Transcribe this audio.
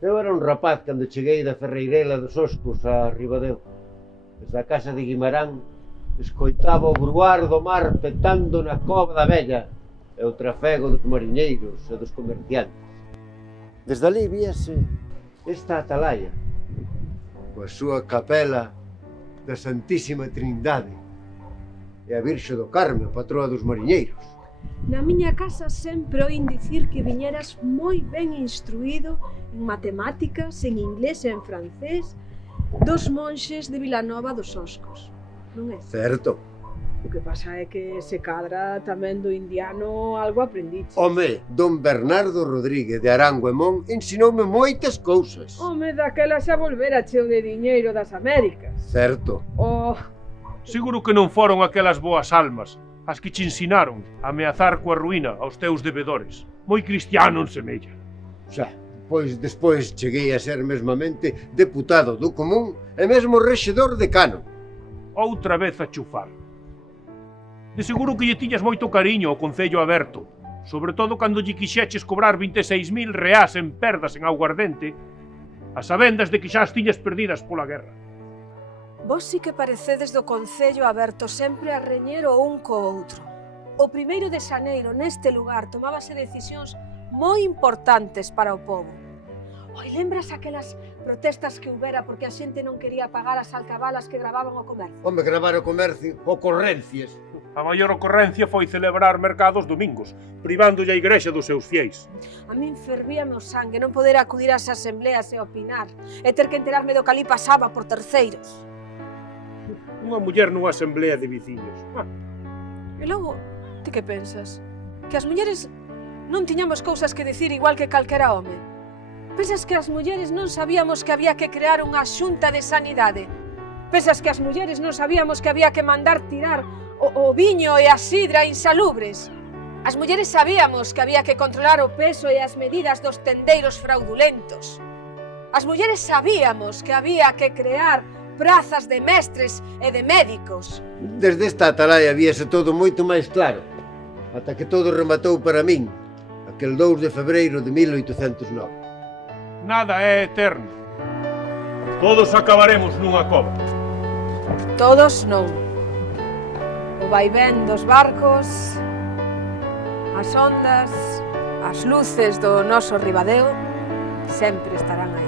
Eu era un rapaz cando cheguei da Ferreirela dos Oscos a Ribadeo. Desde a casa de Guimarán escoitaba o bruar do mar petando na cova da vella e o trafego dos mariñeiros e dos comerciantes. Desde ali víase esta atalaya, coa súa capela da Santísima Trindade e a Virxe do Carme, patroa dos mariñeiros. Na miña casa sempre oín dicir que viñeras moi ben instruído en matemáticas, en inglés e en francés dos monxes de Vilanova dos Oscos, non é? Certo. O que pasa é que se cadra tamén do indiano algo aprendiche. Home, don Bernardo Rodríguez de Arango e Mon ensinoume moitas cousas. Home, daquela xa volvera cheo de diñeiro das Américas. Certo. Oh, Seguro que non foron aquelas boas almas as que che ensinaron a ameazar coa ruína aos teus debedores. Moi cristiano en semella. Xa, pois despois cheguei a ser mesmamente deputado do común e mesmo rexedor de Cano. Outra vez a chufar. De seguro que lle tiñas moito cariño ao Concello Aberto, sobre todo cando lle quixeches cobrar 26.000 reás en perdas en aguardente, a sabendas de que xa as tiñas perdidas pola guerra. vos sí que parecedes do Concello Aberto sempre a reñer o un co outro. O 1º de xaneiro neste lugar tomábase decisións moi importantes para o pobo. Oi, lembras aquelas protestas que houbera porque a xente non quería pagar as alcabalas que gravaban o comercio? Home, gravar o comercio, ocorrencias. A maior ocorrencia foi celebrar mercados domingos, privándolle a igrexa dos seus fieis. A min fervíame o sangue non poder acudir ás asembleas e opinar e ter que enterarme do que ali pasaba por terceiros. Unha muller nunha asemblea de veciños. E logo, ti que pensas? Que as mulleres non tiñamos cousas que dicir igual que calquera home? Pensas que as mulleres non sabíamos que había que crear unha xunta de sanidade? Pensas que as mulleres non sabíamos que había que mandar tirar o viño e a sidra insalubres? As mulleres sabíamos que había que controlar o peso e as medidas dos tendeiros fraudulentos. As mulleres sabíamos que había que crear prazas de mestres e de médicos. Desde esta atalaya víase todo moito máis claro, ata que todo rematou para min, aquel 2 de febreiro de 1809. Nada é eterno. Todos acabaremos nunha cova. Todos non. O vaivén dos barcos, as ondas, as luces do noso Ribadeo sempre estarán aí.